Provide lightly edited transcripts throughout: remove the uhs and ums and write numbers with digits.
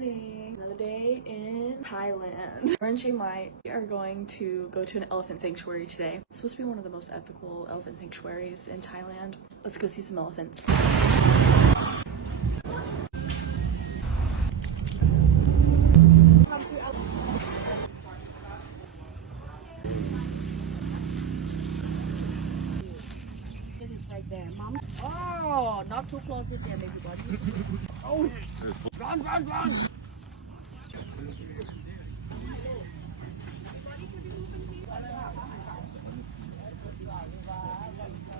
morning. Another day in Thailand. We're in Chiang Mai. We are going to go to an elephant sanctuary today. It's supposed to be one of the most ethical elephant sanctuaries in Thailand. Let's go see some elephants. There, mom. Oh, not too close with them, everybody. Oh, run.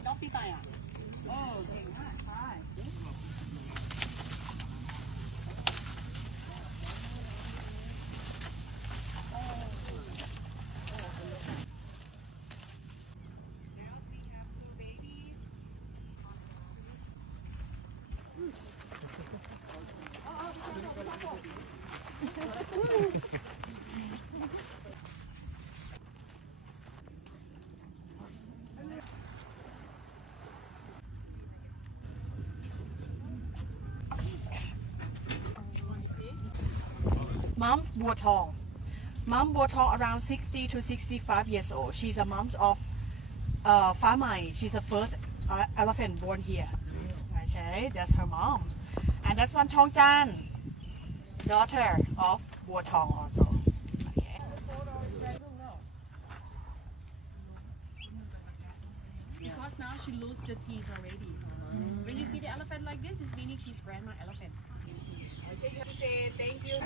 Don't be tired. Oh, okay, hi. Mom's Buatong. Mom Buatong around 60 to 65 years old. She's a mom of Pha Mai. She's the first elephant born here. Okay, that's her mom. And that's one Thong Chan, daughter of Buatong also. Okay. Because now she lose the teeth already. When you see the elephant like this, it's meaning she's grandma elephant. Okay, you have to say thank you.